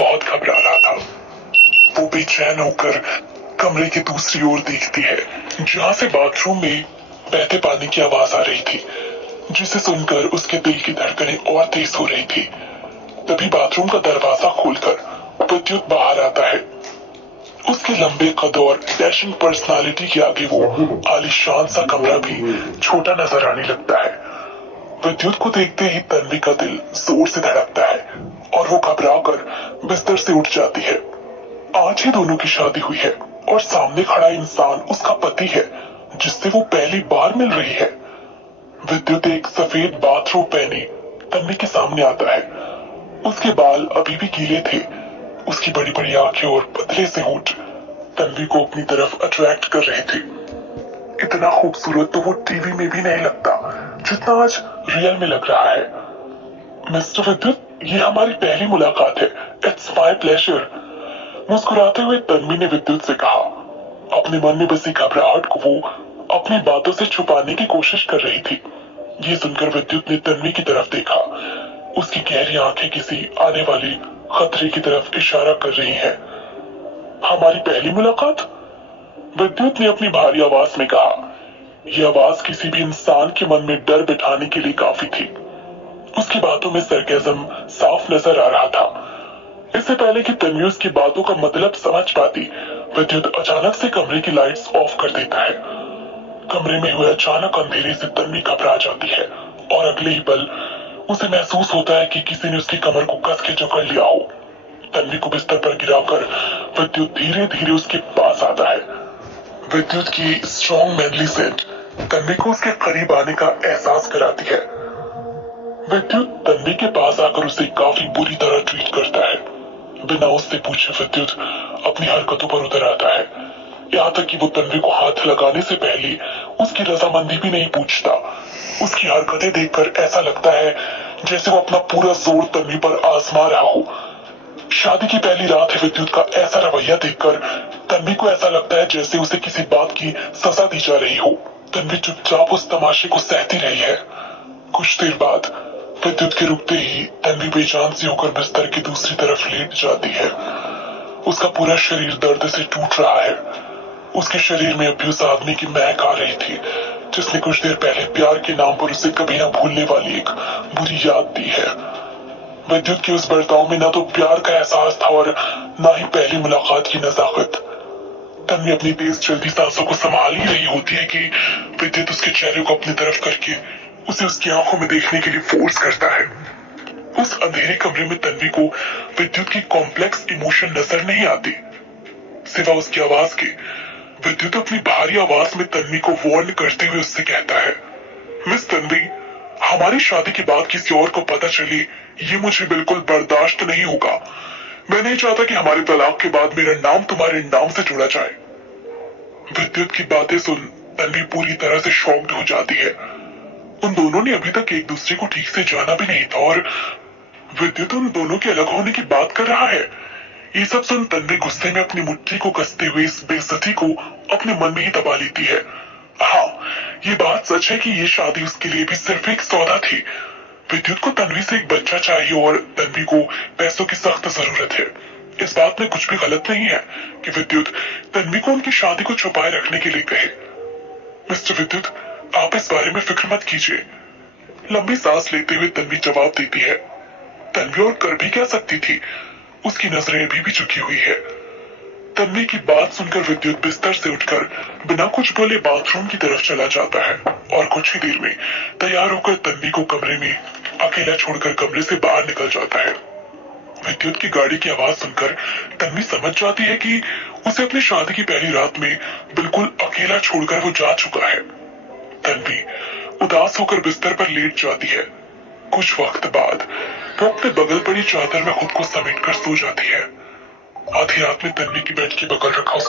बहुत घबरा रहा था। वो बेचैन होकर कमरे की दूसरी ओर देखती है, जहाँ से बाथरूम में बहते पानी की आवाज आ रही थी, जिसे सुनकर उसके दिल की धड़कनें और तेज हो रही थी। तभी बाथरूम का दरवाजा खोलकर विद्युत बाहर आता है। उसके लंबे कद और डैशिंग पर्सनालिटी के आगे वो आलीशान सा कमरा भी छोटा नजर आने लगता है। विद्युत को देखते ही तन्वी का दिल जोर से धड़कता है और वो घबराकर बिस्तर से उठ जाती है। आज ही दोनों की शादी हुई है और सामने खड़ा इंसान उसका पति है, जिससे वो पहली बार मिल रही है। विद्युत एक सफेद बाथरोब पहने तन्वी के सामने आता है। उसके बाल अभी भी गीले थे। उसकी बड़ी बड़ी आंखें और पतले से होंठ तन्वी को अपनी तरफ अट्रैक्ट कर रहे थे। इतना खूबसूरत तो वो टीवी में भी नहीं लगता जितना आज रियल में लग रहा है। मिस्टर विद्युत, ये हमारी पहली मुलाकात है। It's my pleasure. मुस्कुराते हुए तन्वी ने विद्युत से कहा। अपने मन में बसी घबराहट को वो अपनी बातों से छुपाने की कोशिश कर रही थी। ये सुनकर विद्युत ने तन्वी की तरफ देखा। उसकी गहरी आंखें किसी आने वाली खतरे की तरफ इशारा कर रही हैं। हमारी पहली मुलाकात? विद्युत ने अपनी भारी आवाज में कहा। यह आवाज किसी भी इंसान के मन में डर बिठाने के लिए काफी थी। उसकी बातों में सरकाज़म साफ नजर आ रहा था। इससे पहले कि तन्वी उसकी बातों का मतलब समझ पाती, विद्युत अचानक से कमरे की लाइट्स ऑफ कर देता है। कमरे में हुए अचानक अंधेरे से तन्वी घबरा जाती है और अगले ही पल उसे महसूस होता है कि किसी ने उसकी कमर को कस के जकड़ लिया हो। तन्वी को बिस्तर पर गिराकर विद्युत धीरे धीरे उसके पास आता है। विद्युत की स्ट्रॉन्ग मैनली सेंट तन्वी को उसके करीब आने का एहसास कराती है। विद्युत तन्वी के पास आकर उसे काफी बुरी तरह ट्रीट करता है। बिना उससे पूछे विद्युत अपनी हरकतों पर उतर आता है। यहाँ तक कि वो तन्वी को हाथ लगाने से पहले उसकी रजामंदी भी नहीं पूछता। उसकी हरकतें देखकर ऐसा लगता है जैसे वो अपना पूरा जोर तन्वी पर आजमा रहा हो। शादी की पहली रात है। विद्युत का ऐसा रवैया देखकर तन्वी को ऐसा लगता है जैसे उसे किसी बात की सजा दी जा रही हो। तन्वी चुपचाप उस तमाशे को सहती रही है। कुछ देर बाद विद्युत के रुकते ही तन्वी बेजान सी होकर बिस्तर की दूसरी तरफ लेट जाती है। उसका पूरा शरीर दर्द से टूट रहा है। उसके शरीर में अभी उस आदमी की महक आ रही थी, जिसने कुछ देर पहले प्यार के नाम पर उसे कभी ना भूलने वाली एक बुरी याद दी है। विद्युत के उस बर्ताव में ना तो प्यार का एहसास था और ना ही पहली मुलाकात की नजाकत। तन्वी अपनी तेज चलती सांसों को संभाल ही रही होती है कि विद्युत उसके चेहरे को अपनी तरफ करके उसे उसकी आंखों में देखने के लिए फोर्स करता है। उस अंधेरे कमरे में तन्वी को विद्युत की कॉम्प्लेक्स इमोशन नजर नहीं आती, सिवा उसकी आवाज के। विद्युत अपनी भारी आवाज में तन्वी को वार्न करते हुए उससे कहता है, मिस तन्वी, हमारी शादी के बाद किसी और को पता चले ये मुझे बिल्कुल बर्दाश्त नहीं होगा। मैं नहीं चाहता कि हमारे तलाक के बाद मेरा नाम तुम्हारे नाम से जुड़ा जाए। विद्युत की बातें सुन तन्वी पूरी तरह से शॉक्ड हो जाती है। उन दोनों ने अभी तक एक दूसरे को ठीक से जाना भी नहीं था और विद्युत उन दोनों के अलग होने की बात कर रहा है। ये सब सुन तन्वी गुस्से में अपनी मुट्ठी को कसते हुए इस बेइज्जती को अपने मन में ही दबा लेती है। हाँ, ये बात सच है कि ये शादी उसके लिए भी सिर्फ एक सौदा थी। विद्युत को तन्वी से एक बच्चा चाहिए और तन्वी को पैसों की सख्त जरूरत है। इस बात में कुछ भी गलत नहीं है कि विद्युत तन्वी को उनकी शादी को छुपाए रखने के लिए कहे। मिस्टर विद्युत, आप इस बारे में फिक्र मत कीजिए। लंबी सांस लेते हुए तन्वी जवाब देती है। तन्वी और कर भी क्या सकती थी, उसकी नजरें अभी भी झुकी हुई है। तन्वी की बात सुनकर विद्युत बिस्तर से उठकर बिना कुछ बोले बाथरूम की तरफ चला जाता है और कुछ ही देर में तैयार होकर तन्वी को कमरे में अकेला छोड़कर कमरे से बाहर निकल जाता है। विद्युत की गाड़ी की आवाज सुनकर तन्वी समझ जाती है कि उसे अपनी शादी की पहली रात में बिल्कुल अकेला छोड़कर वो जा चुका है। तन्वी उदास होकर बिस्तर पर लेट जाती है। कुछ वक्त बाद वो अपने बगल पड़ी चादर में खुद को समेट कर सो जाती है। आधी रात में तन्वी की बेड के बगल रखा उसका